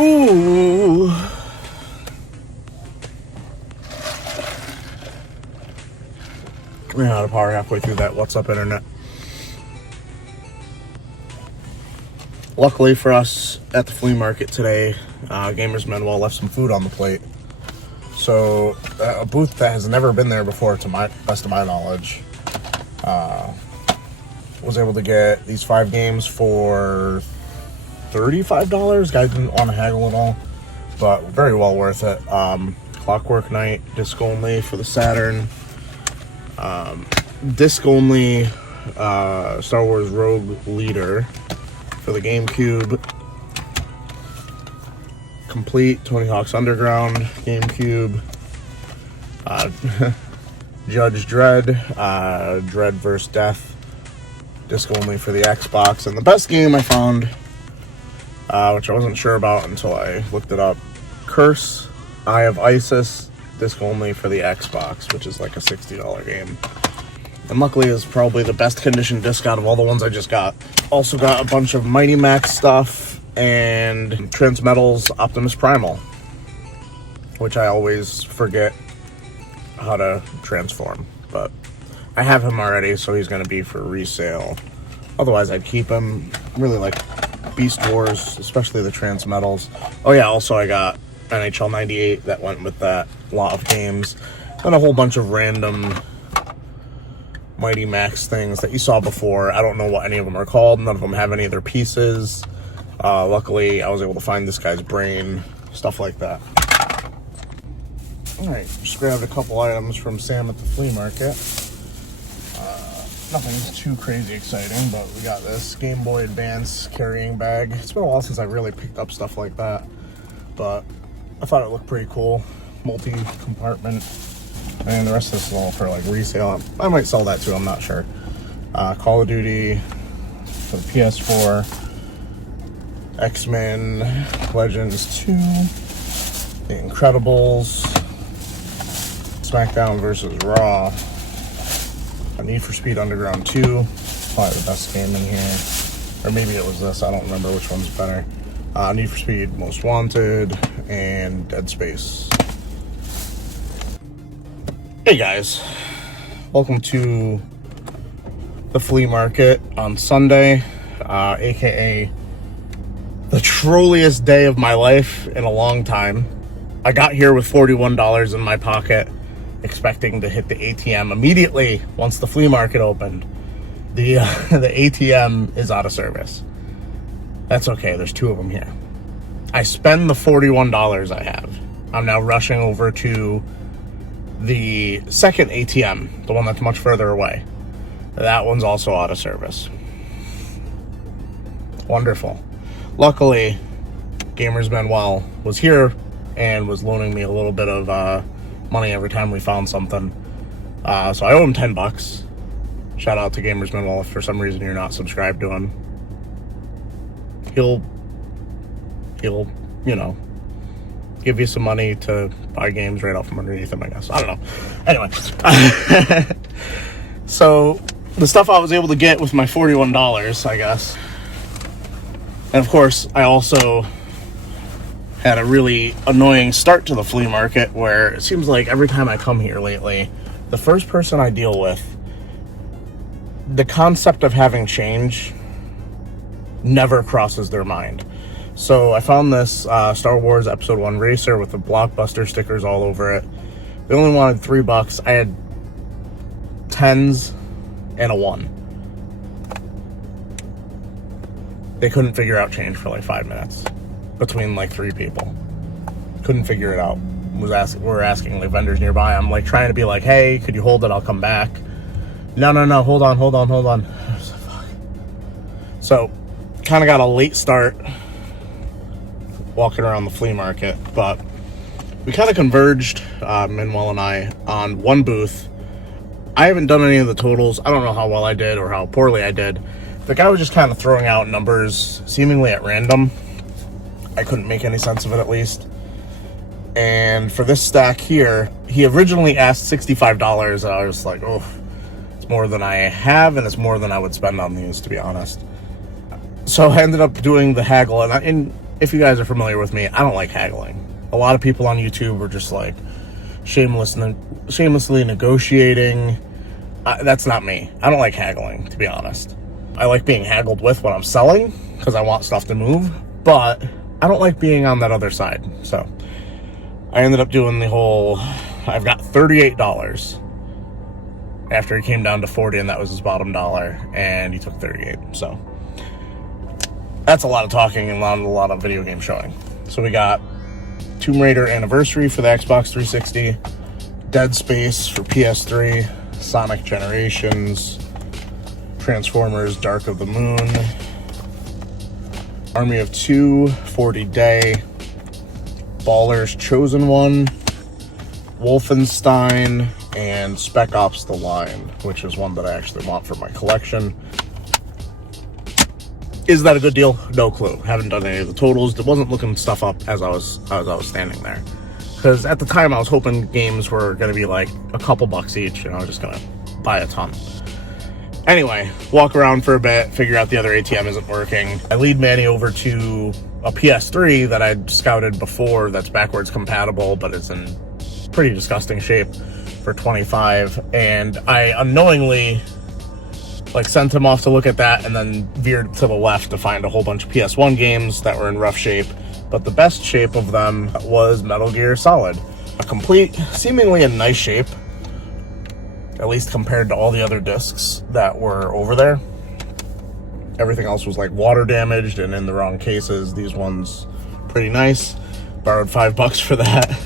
Ooh. Ran out of power halfway through that What's Up Internet. Luckily for us, at the flea market today, Gamers Manuel left some food on the plate. So, a booth that has never been there before, to my best of my knowledge, was able to get these 5 games for $35. Guy didn't want to haggle at all, but very well worth it. Clockwork Knight, disc only for the Saturn. Disc only Star Wars Rogue Leader for the GameCube. Complete Tony Hawk's Underground GameCube. Judge Dredd, Dredd vs. Death, disc only for the Xbox. And the best game I found, which I wasn't sure about until I looked it up, Curse, Eye of Isis, disc only for the Xbox, which is like a $60 game. And luckily is probably the best condition disc out of all the ones I just got. Also got a bunch of Mighty Max stuff and Transmetal's Optimus Primal, which I always forget how to transform, but I have him already, so he's going to be for resale. Otherwise, I'd keep him. Really like Beast Wars, especially the Transmetals. Oh yeah, also I got NHL 98 that went with that lot of games, and a whole bunch of random Mighty Max things that you saw before. I don't know what any of them are called. None of them have any of their pieces. Luckily, I was able to find this guy's brain, stuff like that. Alright, just grabbed a couple items from Sam at the flea market. Nothing too crazy exciting, but we got this Game Boy Advance carrying bag. It's been a while since I really picked up stuff like that, but I thought it looked pretty cool. Multi-compartment. And the rest of this is all for like resale. I might sell that too, I'm not sure. Call of Duty for the PS4. X-Men Legends 2. The Incredibles. SmackDown vs. Raw. Need for Speed Underground 2. Probably the best game in here. Or maybe it was this, I don't remember which one's better. Need for Speed Most Wanted. And Dead Space. Hey guys, welcome to the flea market on Sunday, aka the trolliest day of my life in a long time. I got here with $41 in my pocket, expecting to hit the ATM immediately once the flea market opened. The ATM is out of service. That's okay, there's 2 of them here. I spend the $41 I have. I'm now rushing over to the second ATM, the one that's much further away. That one's also out of service. Wonderful. Luckily, Gamers Manuel was here and was loaning me a little bit of money every time we found something. So I owe him $10. Shout out to Gamers Manuel if for some reason you're not subscribed to him. He'll, you know, give you some money to buy games right out from underneath him, I guess. I don't know. Anyway. So, the stuff I was able to get with my $41, I guess. And of course, I also had a really annoying start to the flea market where it seems like every time I come here lately, the first person I deal with, the concept of having change never crosses their mind. So I found this Star Wars Episode 1 Racer with the Blockbuster stickers all over it. They only wanted $3. I had 10s and a 1. They couldn't figure out change for like 5 minutes between like 3 people. Couldn't figure it out. We're asking like vendors nearby. I'm like trying to be like, hey, could you hold it? I'll come back. No, hold on. So kind of got a late start walking around the flea market, but we kind of converged, Manuel and I, on one booth. I haven't done any of the totals. I don't know how well I did or how poorly I did. The guy was just kind of throwing out numbers seemingly at random. I couldn't make any sense of it, at least. And for this stack here, he originally asked $65, and I was like, oh, it's more than I have, and it's more than I would spend on these, to be honest. So I ended up doing the haggle, and if you guys are familiar with me, I don't like haggling. A lot of people on YouTube are just like shamelessly negotiating. That's not me. I don't like haggling, to be honest. I like being haggled with when I'm selling because I want stuff to move, but I don't like being on that other side. So I ended up doing the whole, I've got $38 after he came down to 40, and that was his bottom dollar, and he took 38. So that's a lot of talking and a lot of video game showing. So we got Tomb Raider Anniversary for the Xbox 360, Dead Space for PS3, Sonic Generations, Transformers Dark of the Moon, Army of Two, 40 Day, Ballers Chosen One, Wolfenstein, and Spec Ops The Line, which is one that I actually want for my collection. Is that a good deal? No clue. Haven't done any of the totals. It wasn't looking stuff up as I was standing there, because at the time I was hoping games were going to be like a couple bucks each, and I was just going to buy a ton. Anyway, walk around for a bit, figure out the other ATM isn't working. I lead Manny over to a PS3 that I'd scouted before that's backwards compatible, but it's in pretty disgusting shape, for $25. And I unknowingly sent him off to look at that, and then veered to the left to find a whole bunch of PS1 games that were in rough shape. But the best shape of them was Metal Gear Solid. A complete, seemingly in nice shape, at least compared to all the other discs that were over there. Everything else was like water damaged and in the wrong cases. These ones, pretty nice. Borrowed $5 for that.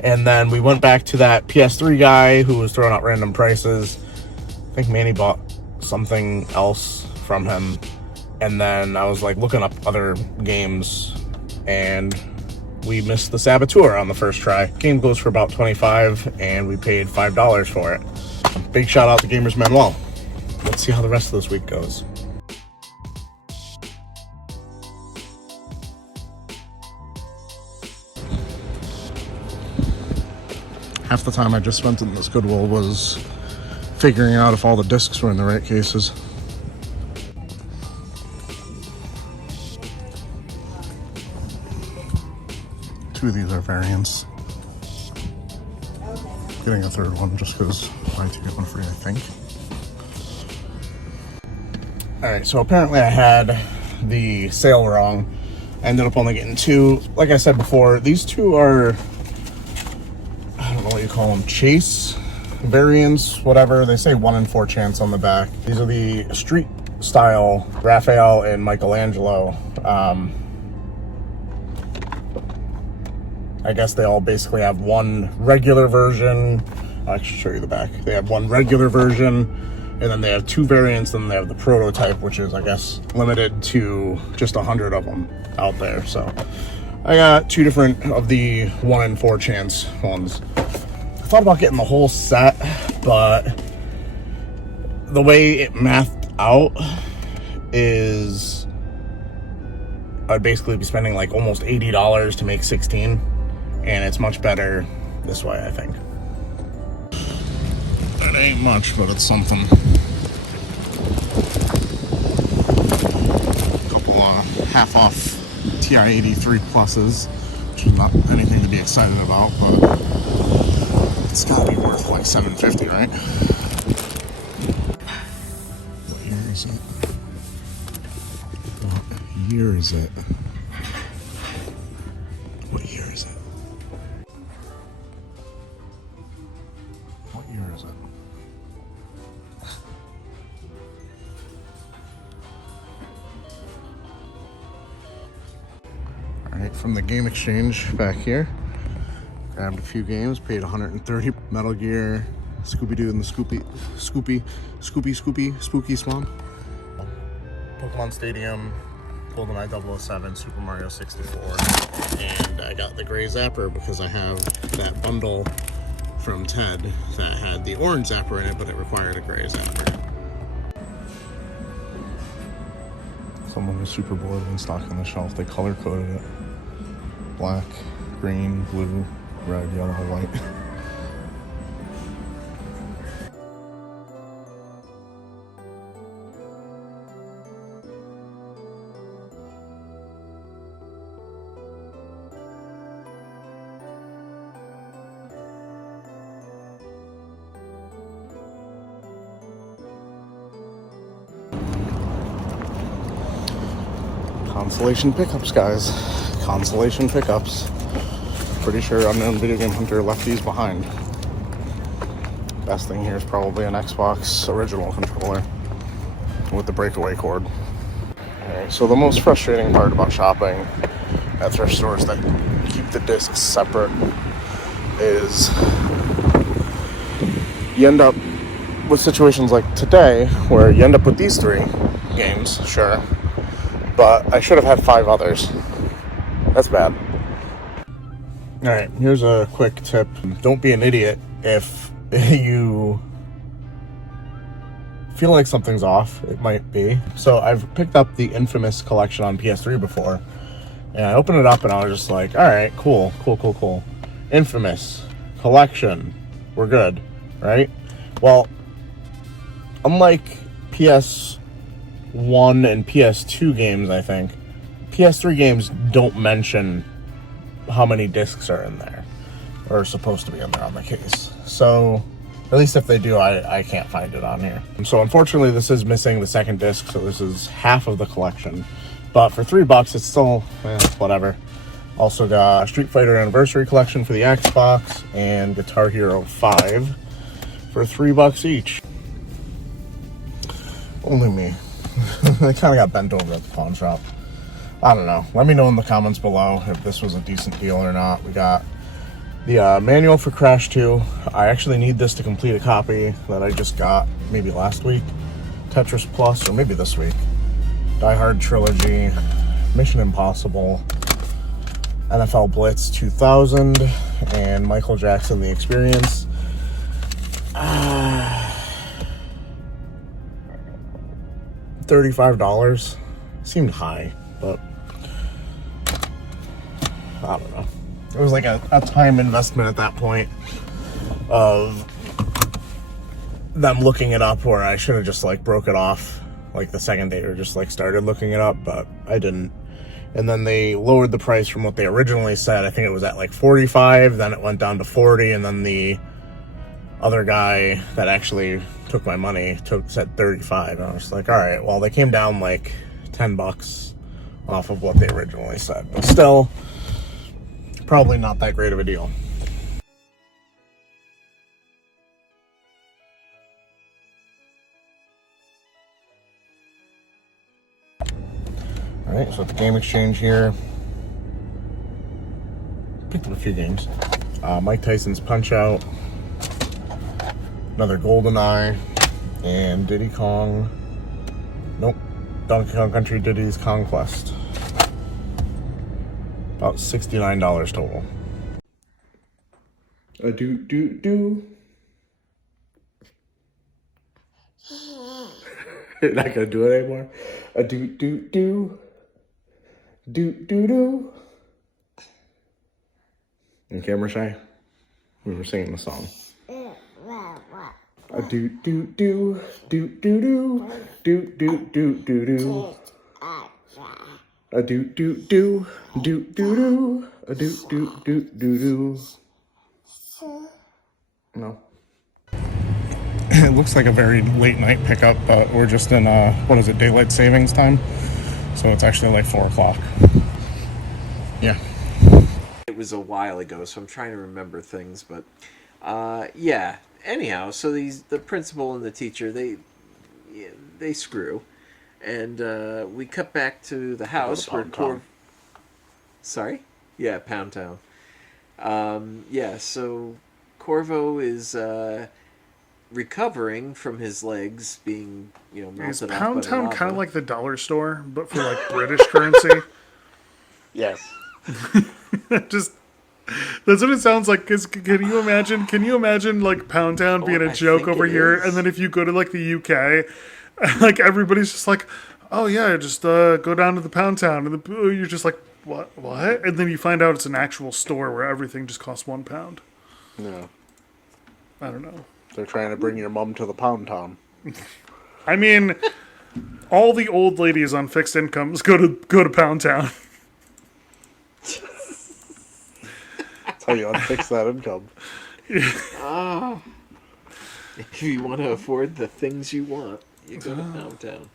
And then we went back to that PS3 guy who was throwing out random prices. I think Manny bought something else from him. And then I was like looking up other games, and we missed the Saboteur on the first try. Game goes for about $25, and we paid $5 for it. Big shout out to Gamers Manuel. Let's see how the rest of this week goes. Half the time I just spent in this Goodwill was figuring out if all the discs were in the right cases. Two of these are variants. Getting a third one just because buy two get one free, I think. Alright, so apparently I had the sale wrong. I ended up only getting two. Like I said before, these two are, I don't know what you call them, chase variants, whatever. They say 1 in 4 chance on the back. These are the street style Raphael and Michelangelo. I guess they all basically have one regular version. I'll actually show you the back. They have one regular version, and then they have two variants, and they have the prototype, which is, I guess, limited to just 100 of them out there. So I got two different of the 1 in 4 chance ones. I thought about getting the whole set, but the way it mathed out is I'd basically be spending like almost $80 to make 16. And it's much better this way, I think. It ain't much, but it's something. A couple half off TI-83 pluses, which is not anything to be excited about, but it's gotta be worth like $750, right? What year is it? What year is it? What year is it? What year is it? Alright, from the game exchange back here, grabbed a few games, paid $130. Metal Gear, Scooby-Doo and the Spooky Swamp, Pokemon Stadium, GoldenEye 007, Super Mario 64, and I got the gray zapper because I have that bundle from Ted that had the orange zapper in it, but it required a gray zapper. Someone was super bored when stocking the shelf. They color coded it. Black, green, blue, red, yellow, white. Consolation pickups, guys. Consolation pickups. Pretty sure Unknown Video Game Hunter left these behind. Best thing here is probably an Xbox original controller with the breakaway cord. Alright, so the most frustrating part about shopping at thrift stores that keep the discs separate is you end up with situations like today where you end up with these 3 games, sure, but I should have had 5 others. That's bad. Alright, here's a quick tip. Don't be an idiot if you feel like something's off. It might be. So I've picked up the Infamous collection on PS3 before, and I opened it up and I was just like, alright, cool. Infamous collection. We're good, right? Well, unlike PS1 and PS2 games, I think, PS3 games don't mention how many discs are in there, or are supposed to be in there on the case. So, at least if they do, I can't find it on here. So unfortunately, this is missing the second disc, so this is half of the collection. But for $3, it's still, whatever. Also got Street Fighter Anniversary Collection for the Xbox, and Guitar Hero 5 for $3 each. Only me. They kind of got bent over at the pawn shop. I don't know. Let me know in the comments below if this was a decent deal or not. We got the manual for Crash 2. I actually need this to complete a copy that I just got maybe last week. Tetris Plus, or maybe this week. Die Hard Trilogy, Mission Impossible, NFL Blitz 2000, and Michael Jackson The Experience. $35 seemed high, but I don't know. It was like a time investment at that point of them looking it up, where I should have just like broke it off like the second day, or just like started looking it up, but I didn't. And then they lowered the price from what they originally said. I think it was at like 45, then it went down to 40, and then the other guy that actually took my money said 35. And I was like, all right, well, they came down like $10 off of what they originally said, but still probably not that great of a deal. Alright, so at the game exchange here, picked up a few games. Mike Tyson's Punch-Out, another GoldenEye, and Diddy Kong. Nope, Donkey Kong Country Diddy's Conquest. About $69 total. You're not gonna do it anymore? And camera shy? We were singing the song. A do do do do do do do do do do do. A do do do do do do. A do do do do do. No. It looks like a very late night pickup, but we're just in what is it, daylight savings time? So it's actually like 4 o'clock. Yeah. It was a while ago, so I'm trying to remember things, but yeah. Anyhow, so the principal and the teacher, they screw, and we cut back to the house where Sorry? Yeah, Pound Town. Yeah, so Corvo is recovering from his legs being, melted off. Is Pound Town kind of like the dollar store, but for like British currency? Yes. Just that's what it sounds like. Cause can you imagine like Pound Town being a joke over here, and then if you go to like the UK, like everybody's just like, oh yeah, just go down to the Pound Town, and you're just like, what, and then you find out it's an actual store where everything just costs £1. No. I don't know. They're trying to bring your mom to the Pound Town. I mean, all the old ladies on fixed incomes go to Pound Town. That's how you unfix that income. If you want to afford the things you want, you go to Pound Town.